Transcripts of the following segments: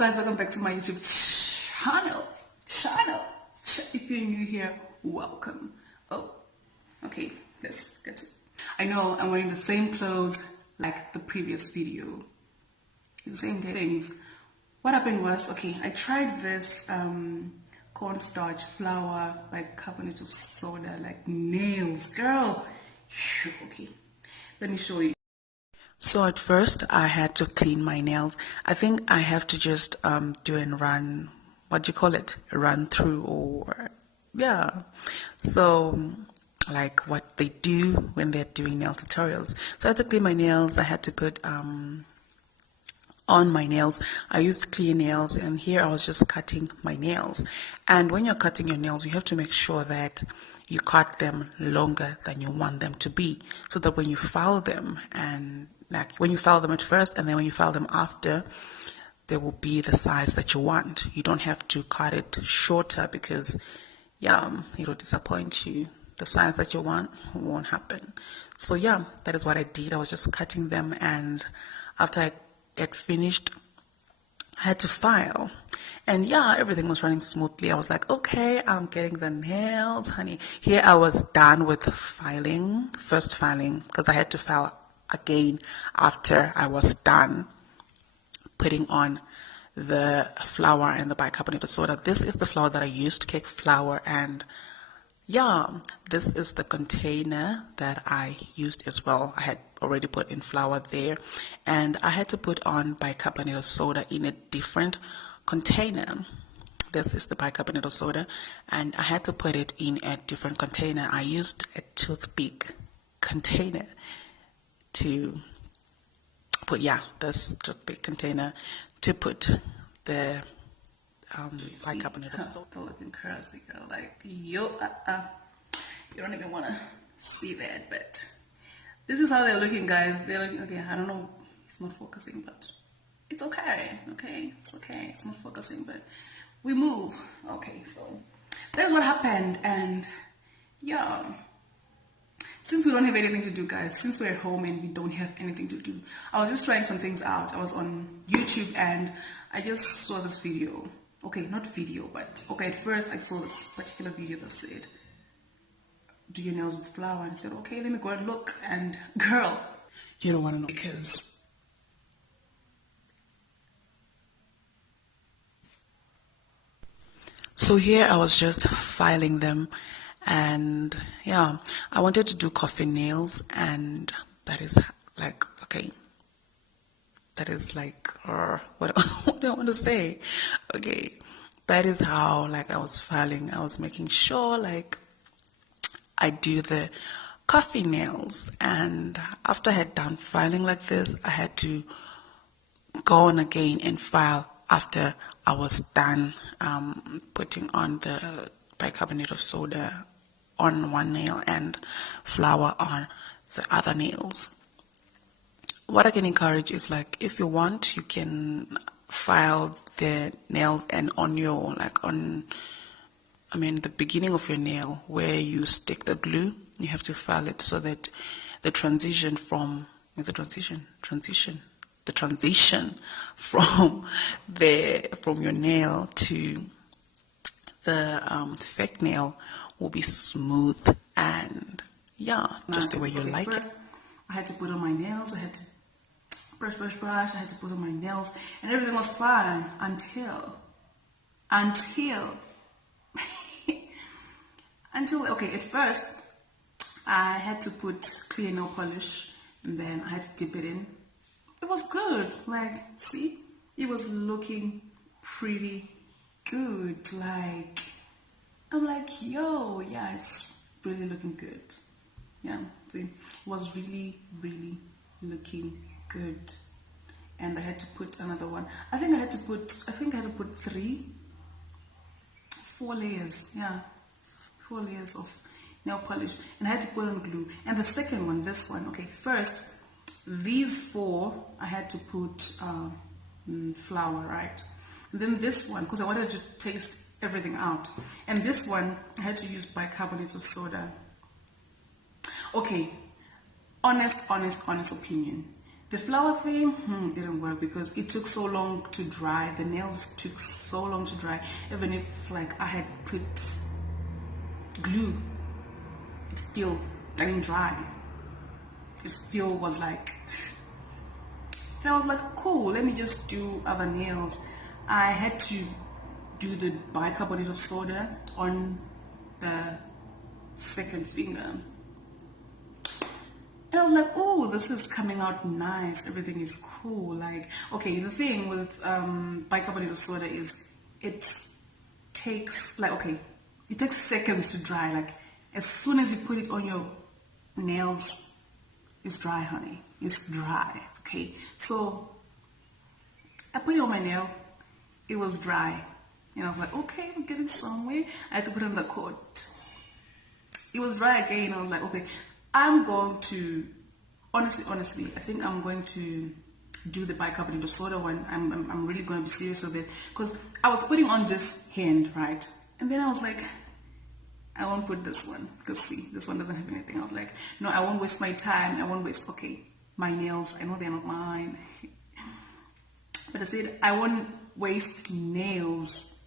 guys, welcome back to my YouTube channel. If you're new here, welcome. Oh, okay, let's get it. I know I'm wearing the same clothes like the previous video. The same things. What happened was, okay, I tried this cornstarch flour bicarbonate of soda, like nails, girl. Okay, let me show you. So at first I had to clean my nails. I think I have to just do and run, what do you call it? Run through, or yeah. So like what they do when they're doing nail tutorials. So I had to clean my nails. I had to put on my nails. I used clear nails, and here I was just cutting my nails. And when you're cutting your nails, you have to make sure that you cut them longer than you want them to be, so that when you file them, and like when you file them at first and then when you file them after, there will be the size that you want. You don't have to cut it shorter, because yeah, it'll disappoint you. The size that you want won't happen. So yeah, that is what I did. I was just cutting them, and after I had finished, I had to file, and yeah, everything was running smoothly. I was like, okay, I'm getting the nails, honey. Here I was done with first filing, because I had to file again after I was done putting on the flour and the bicarbonate of soda. This is the flour that I used, cake flour, and yeah, this is the container that I used as well. I had already put in flour there, and I had to put on bicarbonate of soda in a different container. This is the bicarbonate of soda, and I had to put it in a different container. I used a toothpick container to put, yeah, this toothpick container to put the bicarbonate of soda. They're looking crazy, girl. Like, yo, you don't even want to see that, but this is how they're looking, guys. They're looking, okay, I don't know, it's not focusing, but it's okay, okay, it's okay, it's not focusing, but we move. Okay, so that's what happened, and yeah, since we don't have anything to do, guys, since we're at home and we don't have anything to do, I was just trying some things out. I was on YouTube and I just saw this video. Okay, not video, but okay, at first I saw this particular video that said, do your nails with flour, and I said, okay, let me go and look, and girl, you don't want to know, because so here I was just filing them, and yeah, I wanted to do coffin nails, and that is like, okay, that is like, what do I want to say? Okay, that is how, like, I was filing. I was making sure, like, I do the coffin nails, and after I had done filing like this, I had to go on again and file after I was done putting on the bicarbonate of soda on one nail and flour on the other nails. What I can encourage is, like, if you want, you can file the nails, and on your, like, on, I mean, the beginning of your nail where you stick the glue, you have to file it so that the transition from, the transition from your nail to the fake nail will be smooth, and yeah, just the way you like it. I had to put on my nails, I had to brush, I had to put on my nails, and everything was fine until okay, at first I had to put clear nail polish, and then I had to dip it in. It was good, like, see, it was looking pretty good. Like, I'm like, yo, yeah, it's really looking good. Yeah, see, it was really looking good. And I had to put another one. I think I had to put 4 layers. Yeah, 4 layers of nail polish, and I had to put on glue. And the second one, this one, okay, first these 4 I had to put flour, right? And then this one, because I wanted to taste everything out, and this one I had to use bicarbonate of soda. Okay, honest opinion, The flour thing didn't work because it took so long to dry. The nails took so long to dry. Even if like I had put glue, it still didn't dry. It still was like, and I was like, cool, let me just do other nails. I had to do the bicarbonate of soda on the second finger. And I was like, oh, this is coming out nice. Everything is cool. Like, okay, the thing with bicarbonate of soda is it takes seconds to dry. Like, as soon as you put it on your nails, it's dry, honey. It's dry, okay? So, I put it on my nail. It was dry. And I was like, okay, we're getting somewhere. I had to put it on the coat. It was dry again. I was like, okay, I'm going to, honestly, I think I'm going to do the bicarbonate of soda one. I'm really going to be serious with it, because I was putting on this hand, right? And then I was like, I won't put this one, because see, this one doesn't have anything. I was like, no, I won't waste my time. I won't waste, okay, my nails. I know they're not mine. But I said, I won't waste nails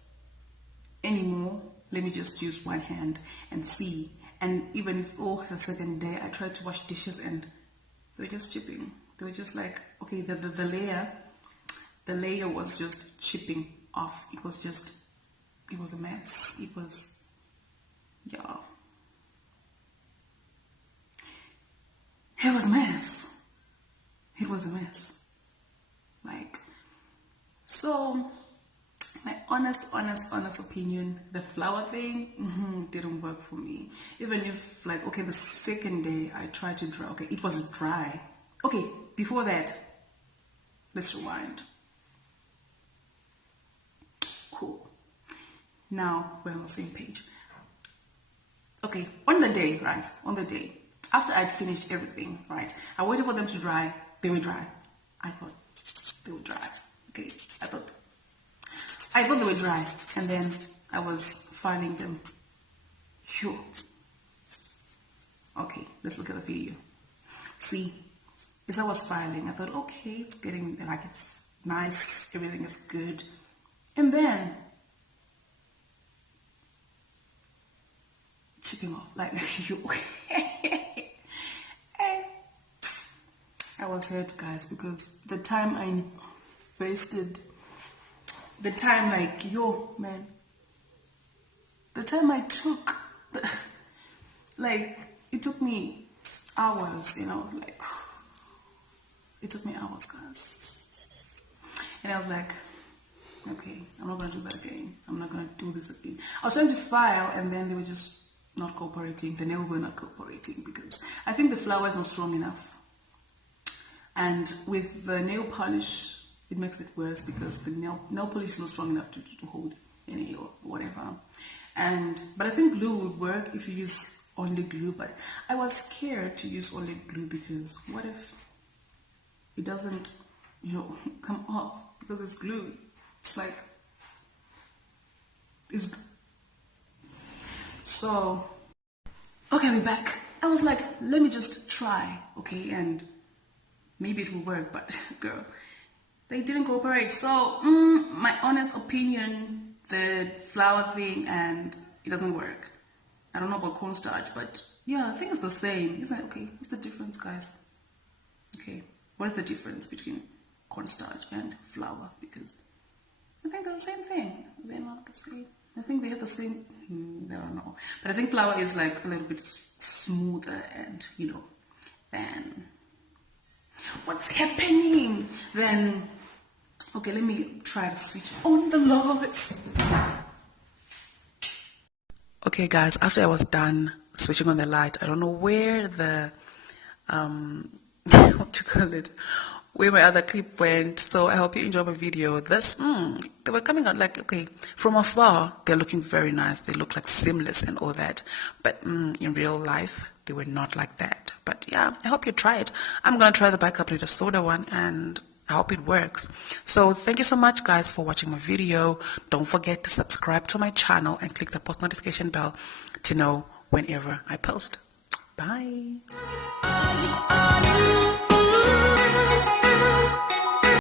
anymore. Let me just use one hand and see. And even if, the second day I tried to wash dishes and they were just chipping. They were just like, okay, the layer was just chipping off. It was a mess. It was, yeah. It was a mess. It was a mess. Like, so, my honest opinion, the flour thing didn't work for me. Even if, like, okay, the second day I tried to dry, okay, it was dry. Okay, before that, let's rewind. Cool. Now we're on the same page. Okay, on the day, after I'd finished everything, right, I waited for them to dry. They were dry. I thought they were dry. Okay, I thought they were dry, and then I was filing them. Phew. Okay, let's look at the video. See, as I was filing, I thought, okay, it's getting, like, it's nice, everything is good. And then, chipping off, like, I was hurt, guys, because the time I wasted, the time, like, the time I took, like, it took me hours, you know, like, it took me hours, guys. And I was like, okay, I'm not going to do that again. I'm not going to do this again. I was trying to file, and then they were just not cooperating. The nails were not cooperating, because I think the flour is not strong enough. And with the nail polish, it makes it worse, because the nail polish is not strong enough to hold any or whatever. But I think glue would work if you use only glue. But I was scared to use only glue, because what if it doesn't, come off because it's glue? It's like, so, okay, we're back. I was like, let me just try, okay, and maybe it will work. But girl, they didn't cooperate. So, my honest opinion, the flour thing, and it doesn't work. I don't know about cornstarch, but yeah, I think it's the same. It's like, okay, what's the difference, guys? Okay, what is the difference between cornstarch and flour? Because I think they're the same thing. They're not the same. I think they have the same, I don't know. But I think flour is like a little bit smoother and, than what's happening. Then, okay, let me try to switch on the lights. Okay, guys, after I was done switching on the light, I don't know where the, what you call it, where my other clip went. So I hope you enjoy my video. This, they were coming out like, okay, from afar, they're looking very nice. They look like seamless and all that. But in real life, they were not like that. But yeah, I hope you try it. I'm going to try the bicarbonate of soda one, and I hope it works. So thank you so much, guys, for watching my video. Don't forget to subscribe to my channel and click the post notification bell to know whenever I post. Bye.